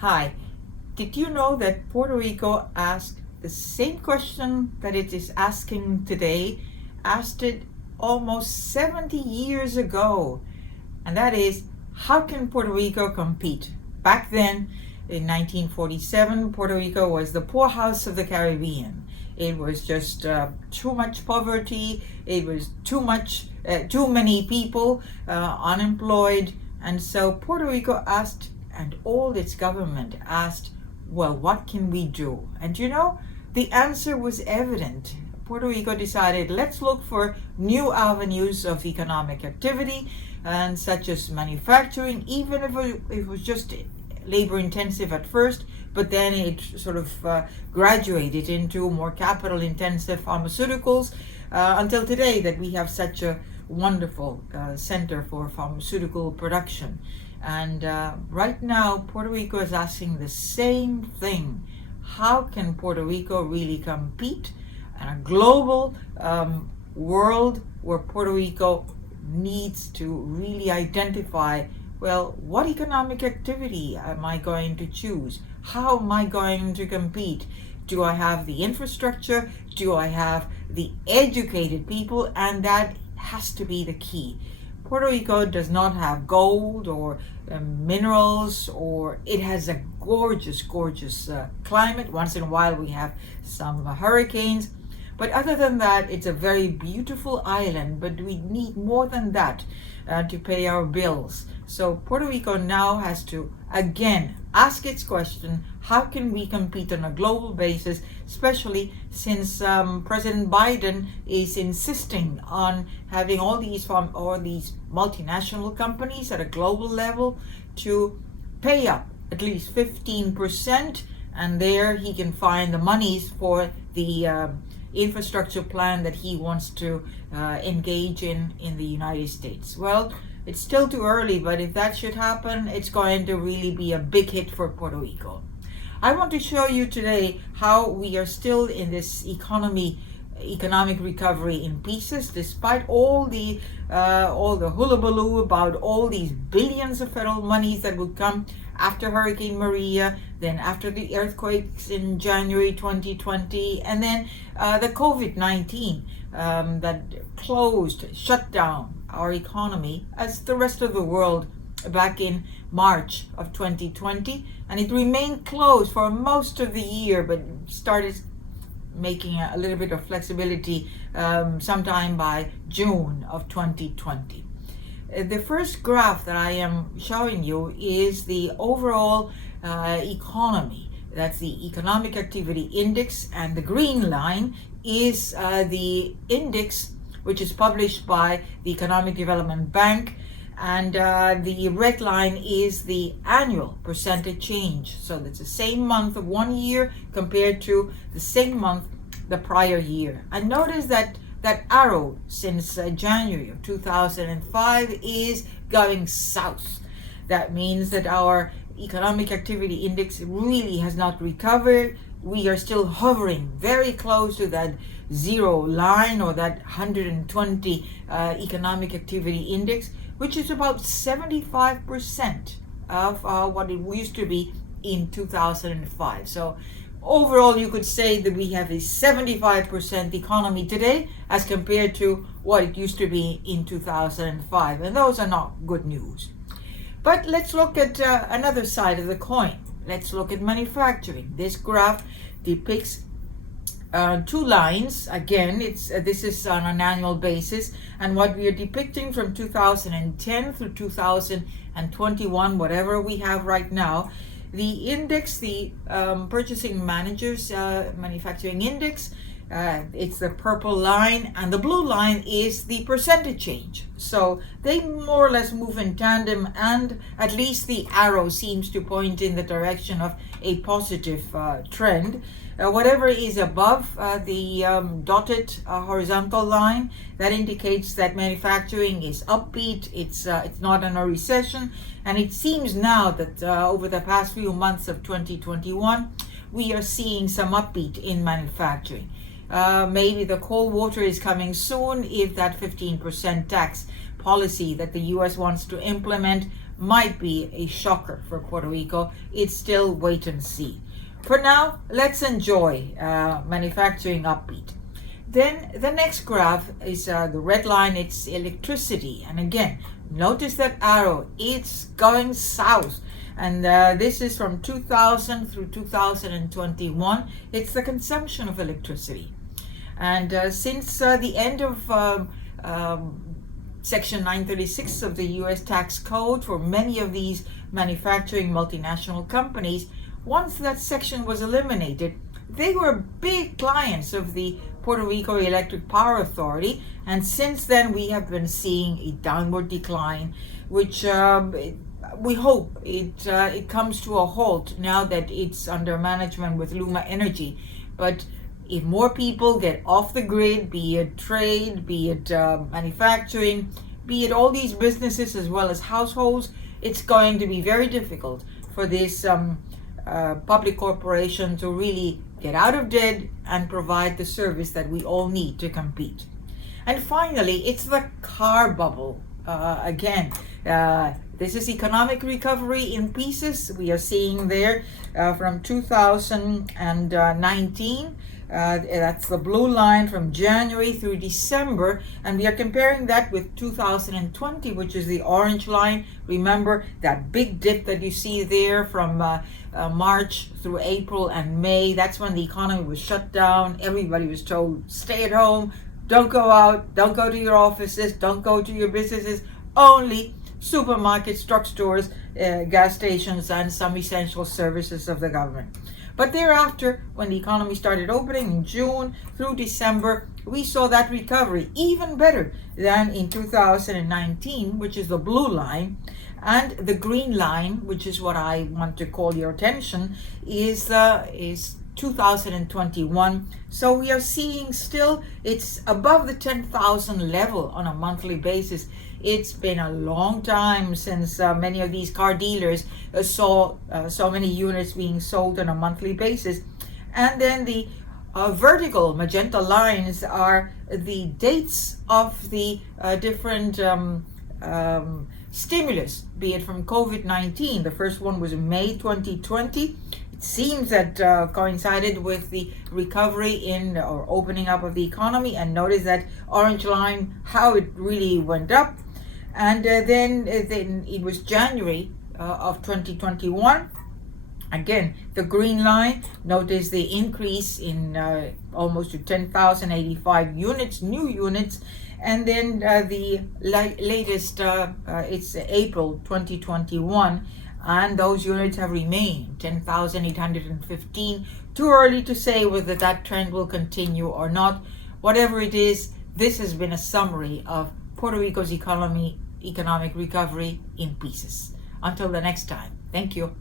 Hi, did you know that Puerto Rico asked the same question that it is asking today, asked it almost 70 years ago? And that is, how can Puerto Rico compete? Back then, in 1947, Puerto Rico was the poorhouse of the Caribbean. It was just too much poverty. It was too many people unemployed. And so Puerto Rico asked, and all its government asked, well, what can we do? And the answer was evident. Puerto Rico decided, let's look for new avenues of economic activity, and such as manufacturing, even if it was just labor intensive at first, but then it sort of graduated into more capital intensive pharmaceuticals, until today that we have such a wonderful center for pharmaceutical production. And right now, Puerto Rico is asking the same thing. How can Puerto Rico really compete in a global world where Puerto Rico needs to really identify, well, what economic activity am I going to choose? How am I going to compete? Do I have the infrastructure? Do I have the educated people? And that has to be the key. Puerto Rico does not have gold or minerals, or it has a gorgeous climate. Once in a while we have some hurricanes, but other than that, it's a very beautiful island. But we need more than that to pay our bills. So Puerto Rico now has to again ask its question: how can we compete on a global basis, especially since President Biden is insisting on having all these multinational companies at a global level to pay up at least 15%, and there he can find the monies for the infrastructure plan that he wants to engage in the United States. Well, it's still too early, but if that should happen, it's going to really be a big hit for Puerto Rico. I want to show you today how we are still in this economic recovery in pieces, despite all the hullabaloo about all these billions of federal monies that would come after Hurricane Maria, then after the earthquakes in January 2020, and then the COVID-19 that shut down our economy as the rest of the world back in March of 2020, and it remained closed for most of the year, but started making a little bit of flexibility sometime by June of 2020. The first graph that I am showing you is the overall economy. That's the economic activity index, and the green line is the index which is published by the Economic Development Bank, and the red line is the annual percentage change. So that's the same month of one year compared to the same month the prior year. And notice that arrow since January of 2005 is going south. That means that our economic activity index really has not recovered. We are still hovering very close to that zero line, or that 120 economic activity index, which is about 75% of what it used to be in 2005. So overall, you could say that we have a 75% economy today as compared to what it used to be in 2005. And those are not good news. But let's look at another side of the coin. Let's look at manufacturing. This graph depicts two lines. Again, this is on an annual basis, and what we are depicting from 2010 through 2021, whatever we have right now, the index, the purchasing managers manufacturing index, it's the purple line, and the blue line is the percentage change. So they more or less move in tandem, and at least the arrow seems to point in the direction of a positive trend. Whatever is above the dotted horizontal line, that indicates that manufacturing is upbeat. It's not in a recession, and it seems now that over the past few months of 2021, we are seeing some upbeat in manufacturing. Maybe the cold water is coming soon if that 15% tax policy that the US wants to implement might be a shocker for Puerto Rico. It's still wait and see. For now, let's enjoy manufacturing upbeat. Then the next graph is the red line, it's electricity. And again, notice that arrow, it's going south. And this is from 2000 through 2021. It's the consumption of electricity. And since the end of Section 936 of the US tax code for many of these manufacturing multinational companies, once that section was eliminated, they were big clients of the Puerto Rico Electric Power Authority, and since then we have been seeing a downward decline, which we hope it comes to a halt now that it's under management with Luma Energy. But if more people get off the grid, be it trade, be it manufacturing, be it all these businesses as well as households, it's going to be very difficult for this public corporation to really get out of debt and provide the service that we all need to compete. And finally, it's the car bubble. Again, this is economic recovery in pieces. We are seeing there from 2019. That's the blue line from January through December, and we are comparing that with 2020, which is the orange line. Remember that big dip that you see there from March through April and May. That's when the economy was shut down. Everybody was told, stay at home, don't go out, don't go to your offices, don't go to your businesses, only supermarkets, drugstores, gas stations, and some essential services of the government. But thereafter, when the economy started opening in June through December, we saw that recovery even better than in 2019, which is the blue line. And the green line, which is what I want to call your attention, is 2021. So we are seeing still it's above the 10,000 level on a monthly basis. It's been a long time since many of these car dealers saw so many units being sold on a monthly basis. And then the vertical magenta lines are the dates of the different stimulus, be it from COVID-19. The first one was May 2020. It seems that coincided with the recovery in or opening up of the economy. And notice that orange line, how it really went up. And then it was January of 2021. Again, the green line, notice the increase in almost to 10,085 units, new units. And then the latest, it's April 2021, and those units have remained 10,815. Too early to say whether that trend will continue or not. Whatever it is, this has been a summary of Puerto Rico's economic recovery in pieces. Until the next time, thank you.